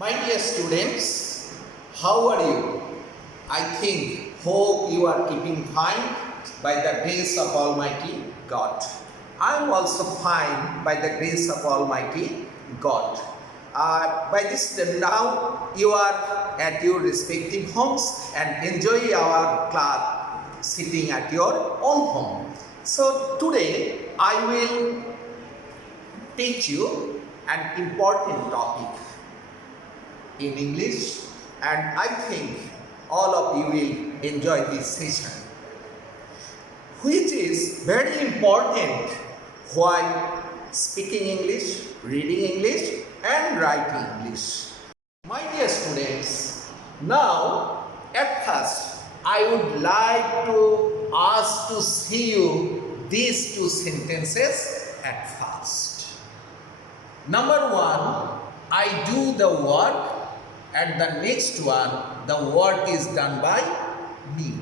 My dear students, how are you? I hope you are keeping fine by the grace of Almighty God. I am also fine by the grace of Almighty God. By this time now, you are at your respective homes and enjoy our class sitting at your own home. So today I will teach you an important topic in English, and I think all of you will enjoy this session, which is very important while speaking English, reading English and writing English. My dear students, now at first I would like to ask to see you these two sentences at first. Number one, I do the work, and the next one, the work is done by me.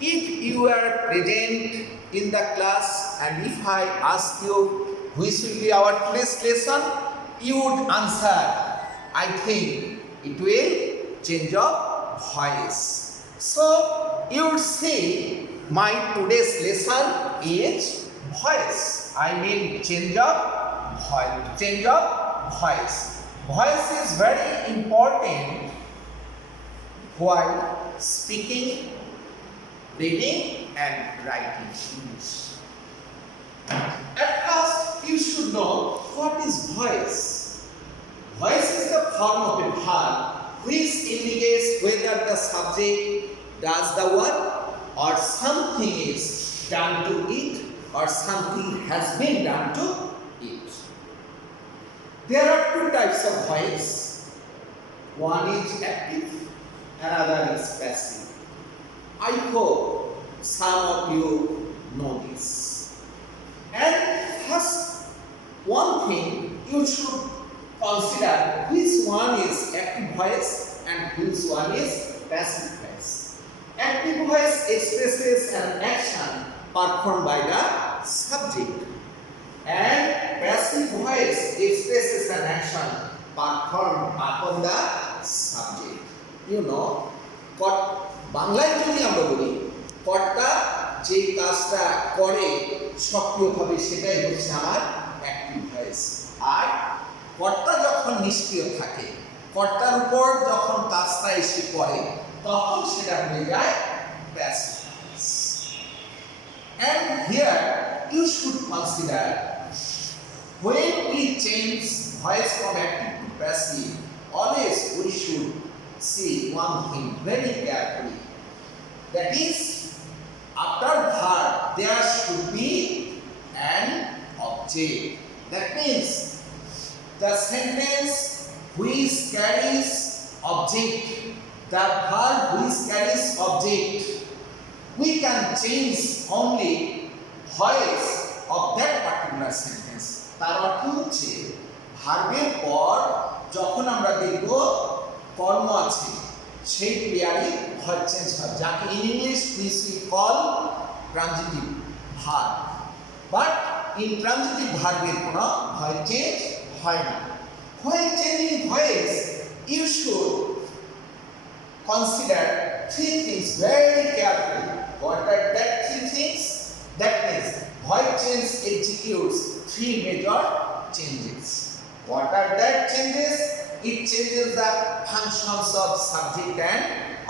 If you are present in the class and if I ask you which will be our today's lesson, you would answer, I think it will change of voice. So you would say my today's lesson is voice. I mean change of voice. Change of voice. Voice is very important while speaking, reading and writing English. At first, you should know what is voice. Voice is the form of a verb which indicates whether the subject does the work or something is done to it or something has been done to it. There are two types of voice. One is active, another is passive. I hope some of you know this. And first, one thing you should consider which one is active voice and which one is passive voice. Active voice expresses an action performed by the subject, and passive voice expresses an action performed upon the subject. You know, বাংলায় যদি আমরা বলি কর্তা যে কাজটা করে সক্রিয়ভাবে সেটাই হচ্ছে আমার অ্যাক্টিভ ভয়েস, আর কর্তা যখন নিষ্ক্রিয় থাকে, কর্তার উপর যখন কাজটা এসে পড়ে তখন সেটা হয়ে যায় passive voice. And here you should consider when we change voice from active to passive, always we should see one thing very carefully. That is, after verb there should be an object. That means the sentence which carries object, the verb which carries object, we can change only voice of that particular sentence. তার অর্থ হচ্ছে ভার্বের পর যখন আমরা দেখব কর্ম আছে সেই ক্রিয়ারই ভয়েস চেঞ্জ হয়, যাকে in English we call transitive verb. But intransitive ভার্বের কোনো ভয়েস চেঞ্জ হয় না। While changing voice, you should consider three things very carefully. What are that three things? That means voice change executes three major changes. What are that changes? It changes the functions of subject and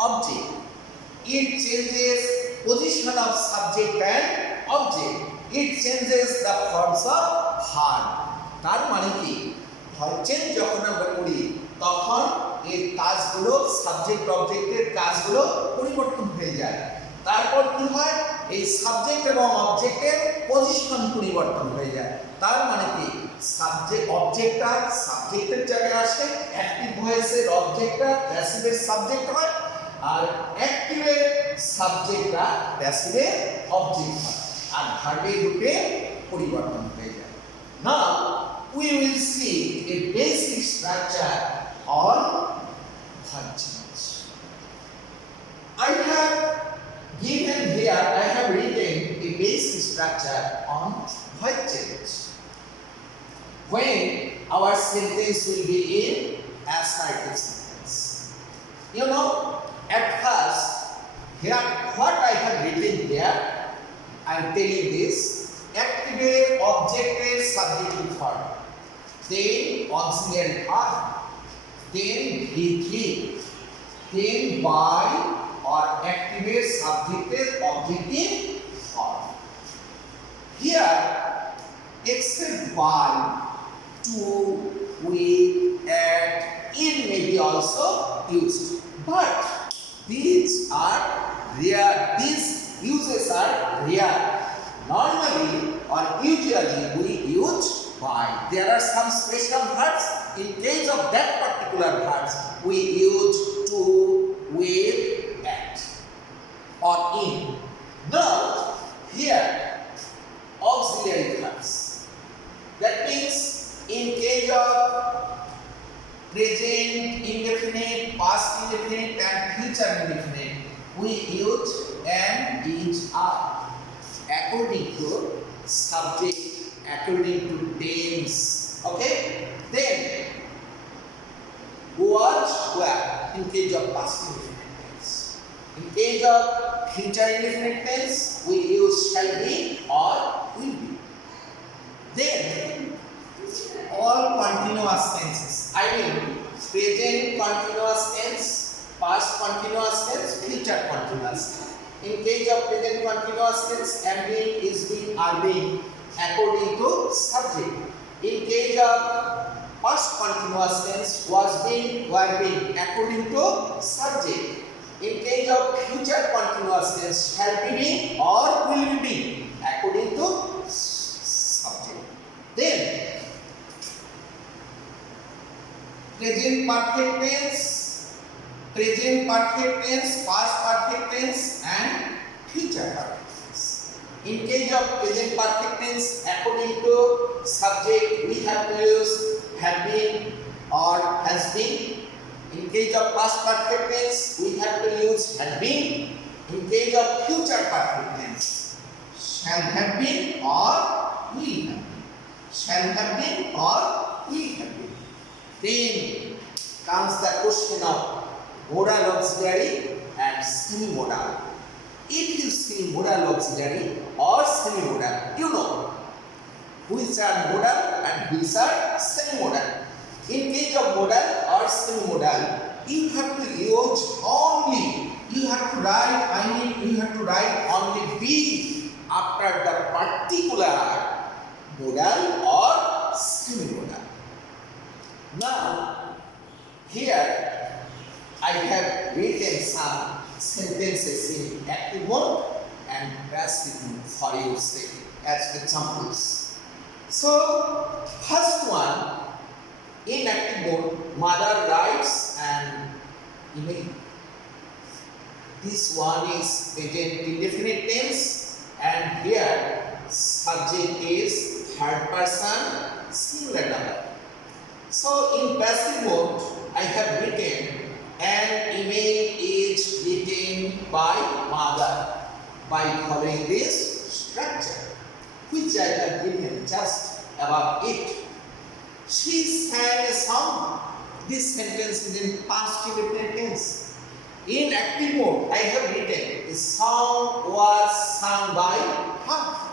object. It changes position of subject and object. It changes the forms of verb. তার মানে কি, voice change যখন আমরা করি তখন এর কাজগুলো, subject অবজেক্টের কাজগুলো পরিবর্তন হয়ে যায়। তারপর কি হয়, এই সাবজেক্ট এবং অবজেক্টের পজিশন পরিবর্তন হয়ে যায়। তার মানে কি, সাবজেক্ট অবজেক্টটা সাবজেক্টের জায়গায় আসে, অ্যাক্টিভ ভয়েসের অবজেক্টটা প্যাসিভের সাবজেক্ট হয়, আর অ্যাক্টিভের সাবজেক্টটা প্যাসিভের অবজেক্ট হয়, আর ভার্বের রূপে পরিবর্তন হয়ে যায়। নাও we will see a basic structure on verb change. I have given here, I have written a basic structure on voice change. When our sentence will be in assertive sentence. You know, at first, here what I have written here, I am telling this: active, objective, subjective form, then auxiliary verb, then be, then by or active, subjective, objective form. Here, except by, to, with, at, in may be also used, but these are rare. These uses are rare. Normally or usually we use by. There are some special verbs. In case of that particular verbs, we use to, with, at, or in. Now, here, auxiliary verbs. That means in case of present indefinite, past indefinite, and future indefinite, we use am, is, are according to subject, according to tense. Okay? Then was, were in case of past indefinite tense. In case of future indefinite tense, we use shall be or will be. Then all continuous tenses. I mean present continuous tense, past continuous tense, future continuous tense. In case of present continuous tense, am being, is being, are being according to subject. In case of past continuous tense, was being, were being according to subject. In case of future continuous tense, shall be being or will be being according to subject. Then present perfect tense, past perfect tense, and future perfect tense. In case of present perfect tense, according to subject, we have to use have been or has been. In case of past perfect tense, we have to use had been. In case of future perfect tense, shall have been or will have been. Shall have been or will have been. Then comes the question of modal auxiliary and semi-modal. If you see modal auxiliary or semi-modal, you know which are modal and which are semi-modal. In case of modal or semi-modal, you have to use only, you have to write only be after the particular modal or semi-modal. Now, here I have written some sentences in active mode and passive mode for your sake as examples. So, first one, in active mode, mother writes an email. This one is present indefinite tense, and here subject is third person singular number. So in passive mode, I have written an email is written by mother by following this structure, which I have given just above it. She sang a song. This sentence is in past indefinite tense. In active mode, I have written a song was sung by her.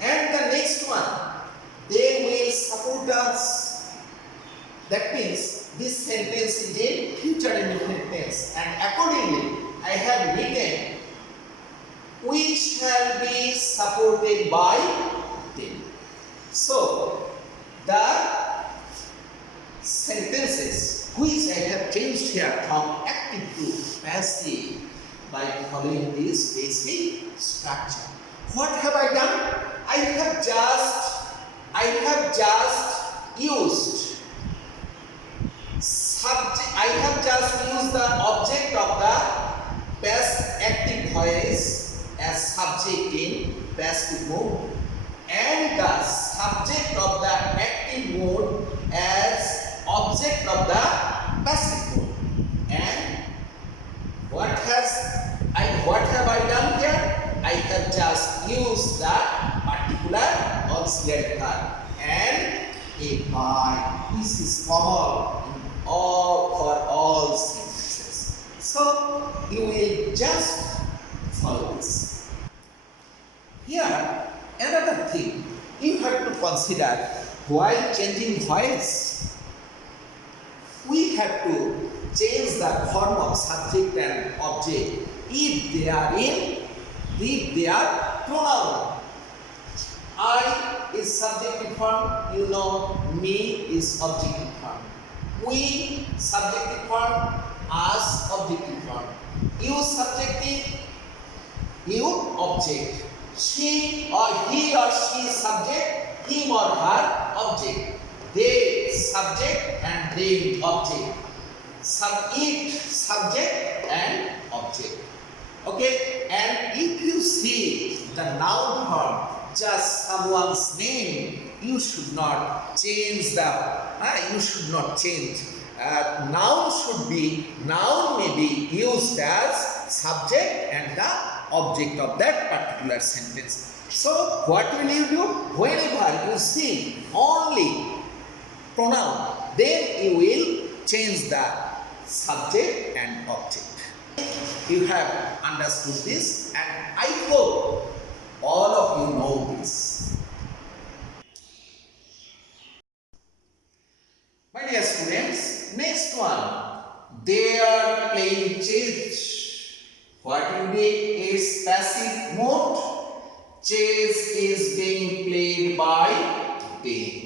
And the next one, they will support us. That means this sentence is in future indefinite tense, and accordingly I have written we shall be supported by them. So the sentences which I have changed here from active to passive by following this basic structure. What have I done? I have just used subject. I have just used the object of the past active voice as subject in passive mode, and the subject of the active mode as object of the passive mode. And what have I done here? I have just used the particular auxiliary verb and a by, which for all sentences. So you will just follow this. Here, another thing you have to consider while changing voice. We have to change the form of subject and object if they are pronoun. I is subjective form, you know, me is objective form. We subjective form, us objective form. You subjective, you object. She or he or she subject, him or her object. They subject and they object. It subject and object. Okay, and if you see the noun form, just someone's name, you should not change you should not change. Noun may be used as subject and the object of that particular sentence. So what will you do? Whenever you see only pronoun, then you will change the subject and object. You have understood this, and I hope all of you know this. My dear students, next one, they are playing chess. What will be its passive mode? Chess is being played by them.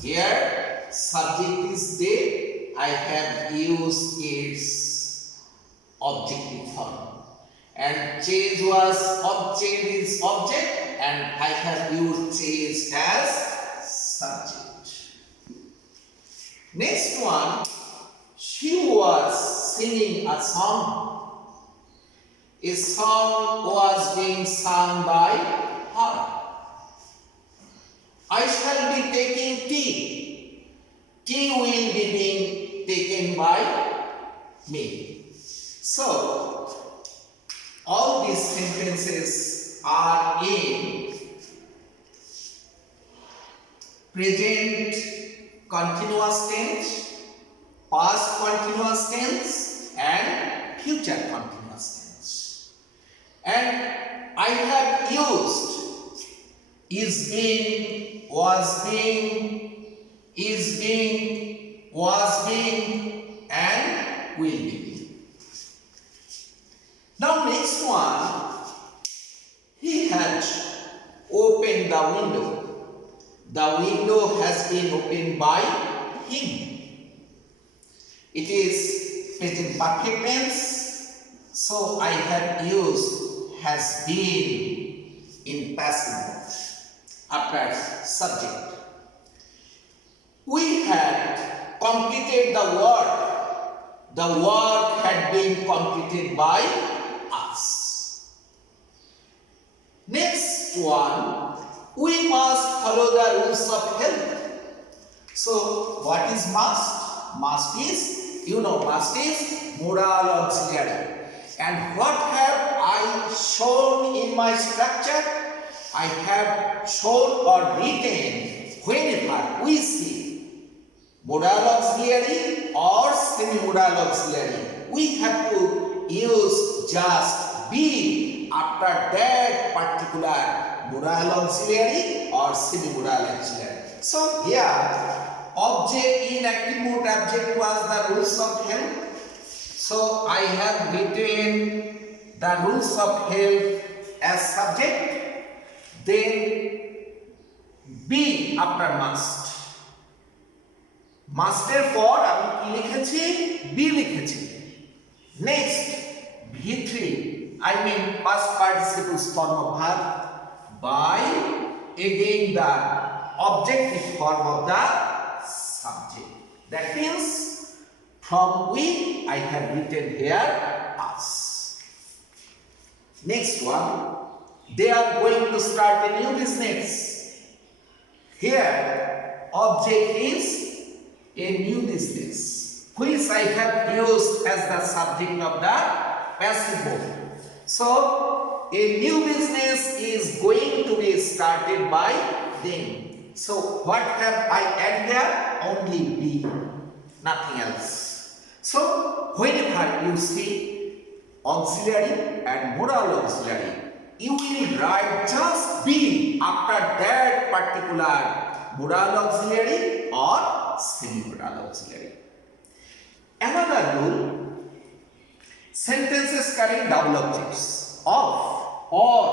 Here, subject is they. I have used its objective form. And chess is object, and I have used chess as subject. Next one, she was singing a song. A song was being sung by her. I shall be taking tea. Tea will be being taken by me. So, all these sentences are in present continuous tense, past continuous tense, and future continuous tense. And I have used is being, was being, is being, was being, and will be. Now next one, he had opened the window. The window has been opened by him. It is present perfect tense, so I have used has been in passive mode after subject. We had completed the work. The work had been completed by us. Next one, we must follow the rules of health. So, what is must? Must is, must is moral auxiliary. And what have I shown in my structure? I have shown or written whenever we see modal auxiliary or semi-modal auxiliary, we have to use just be after that particular modal auxiliary or semi-modal auxiliary. So here, object in active mode object was the rules of health. So I have written the rules of health as subject, then be after must. মাস্টের পর আমি কি লিখেছি B লিখেছি next v3 I mean past participle form of verb by again the objective form of the subject, that means from we I have written here us. Next one, they are going to start a new business. Here object is a new business, which I have used as the subject of the passive mode. So, a new business is going to be started by them. So what have I add here? Only be, nothing else. So whenever you see auxiliary and modal auxiliary, you will write just be after that particular modal auxiliary or semi-modal auxiliary. Another rule, sentences carrying double objects of or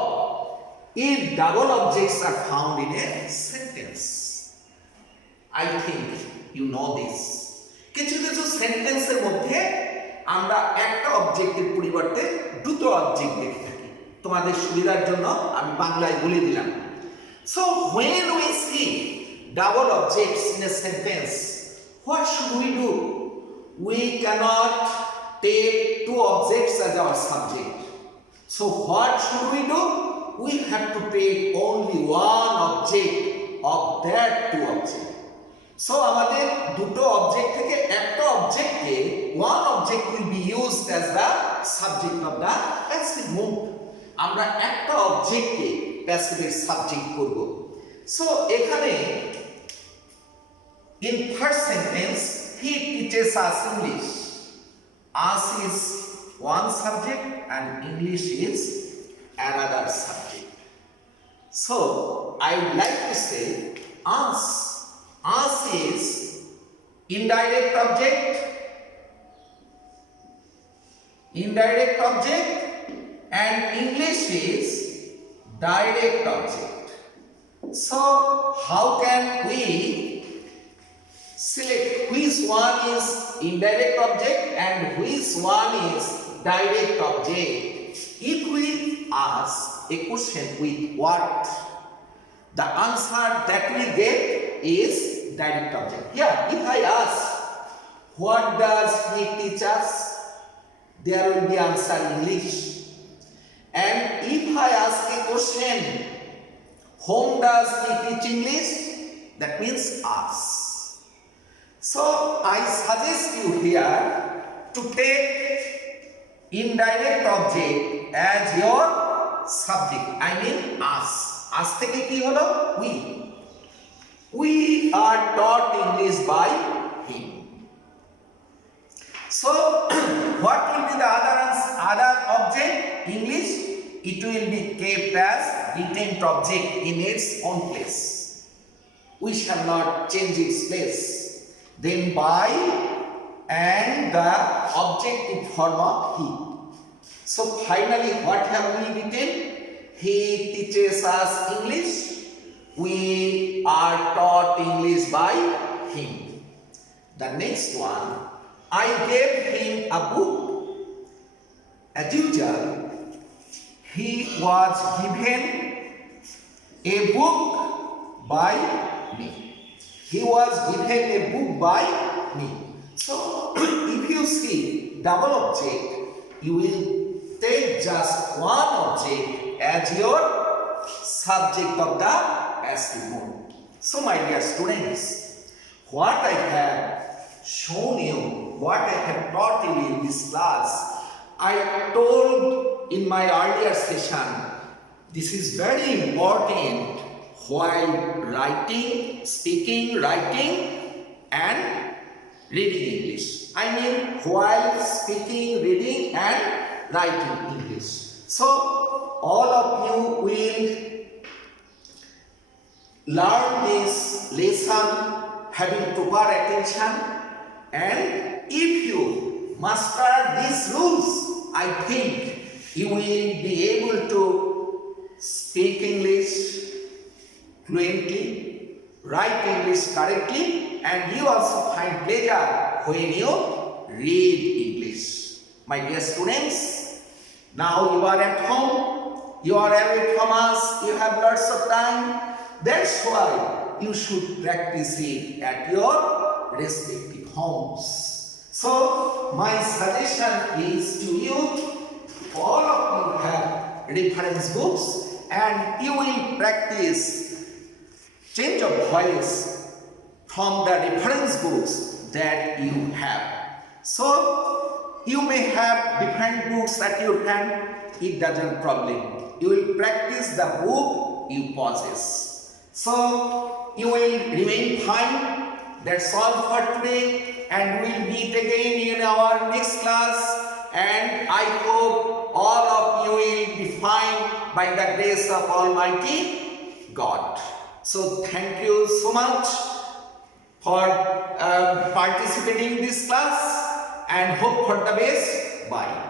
if double objects are found in a sentence. I think you know this. কিছু কিছু সেন্টেন্সের মধ্যে আমরা একটা অবজেক্টের পরিবর্তে দুটো object দেখে থাকি। তোমাদের সুবিধার জন্য আমি বাংলায় বলে দিলাম। So when we see double objects in a sentence, what should we do? We cannot take two objects as our subject. So what should we do? We have to take only one object of that two objects. So আমাদের দুটো object থেকে একটা অবজেক্টকে one object will be used as the subject of the passive mood. আমরা একটা অবজেক্টকে প্যাসিভের subject করব। So এখানে in first sentence he teaches us English. Us is one subject and English is another subject. So I would like to say us. Us is indirect object. Indirect object. And English is direct object. So how can we select which one is indirect object and which one is direct object? If we ask a question with what, the answer that we get is direct object. Here, if I ask what does he teach us, there will be answer English. And if I ask a question, whom does he teach English? That means us. So I suggest you here to take indirect object as your subject. I mean us. Us থেকে কি হলো? We. We are taught English by him. So what will be the other object? English. It will be kept as retent object in its own place. We shall not change its place. Then by and the objective form of he. So finally what have we written? He teaches us English. We are taught English by him. The next one, I gave him a book. As usual, he was given a book by me. He was given a book by me. So, if you see double object, you will take just one object as your subject of the passive mode. So, my dear students, what I have shown you, what I have taught you in this class, I told in my earlier session, this is very important while writing, speaking, writing and reading English. I mean while speaking, reading and writing English. So all of you will learn this lesson having proper attention, and if you master these rules, I think you will be able to speak English fluently, write English correctly, and you also find pleasure when you read English. My dear students, now you are at home, you are away from us, you have lots of time. That's why you should practice it at your respective homes. So my suggestion is to you, all of you have reference books and you will practice change of voice from the reference books that you have. So you may have different books at your hand, it doesn't problem. You will practice the book you possess. So you will remain fine. That's all for today, and we will meet again in our next class, and I hope all of you will be fine by the grace of Almighty God. So thank you so much for participating in this class, and hope for the best. Bye.